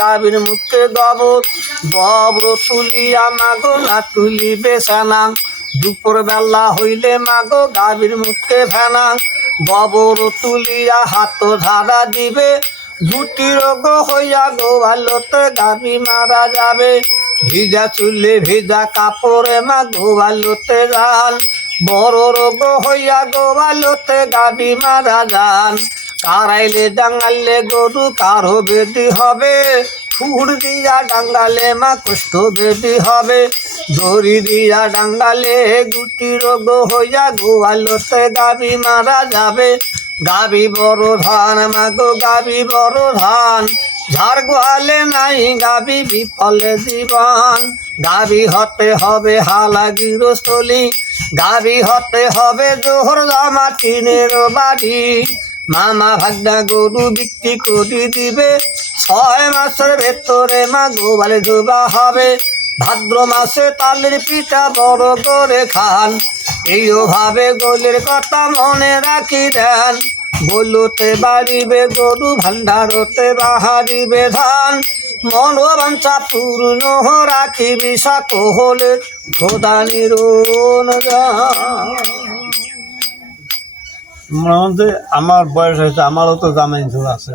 গাভীর মুখে গোবর গোবর তুলিয়া মাগো না তুলিবে সেনা দুপুর বেলা হইলে মাগো গাভীর মুখে ফেনা গোবর তুলিয়া হাত ধারা দিবে গুটি রোগ হইয়া গোয়ালতে গাভী মারা যাবে ভিজা চুলে ভিজা কাপড়ে মা গোয়ালতে যান বড় রোগ হইয়া গোয়ালতে গাভী মারা যান কারাইলে ডাঙ্গালে গরু কারো বেদি হবে খুঁড় দিয়া ডাঙ্গালে মা কষ্ট বেদি হবে দড়ি দিয়া ডাঙ্গালে গুটি রোগ হইয়া গোয়ালতে গাভী মারা যাবে গাভী বড় ধান মাগো গাভী বড় ধান ঝাড় গোয়ালে নাই গাভী বিফলে জীবন গাভী হতে হবে হালা গৃহস্থলী গাভী হতে হবে জোহর জামা টিনের বাড়ি মামা ভাগনা গরু বিক্রি করে দিবে 6 মাসের ভেতরে মা গোবালে ধোবা হবে ভাদ্র মাসে তালের পিঠা বড় করে খান এইভাবে গোলের কথা মনে রাখি দেন বলতে বাড়িবে গরু ভান্ডারতে বাহারিবে ধান মনোবাঞ্ছা পূর্ণ রাখিবি সকলের খোদানির আমার বয়স হয়েছে, আমারও তো জামাই আছে।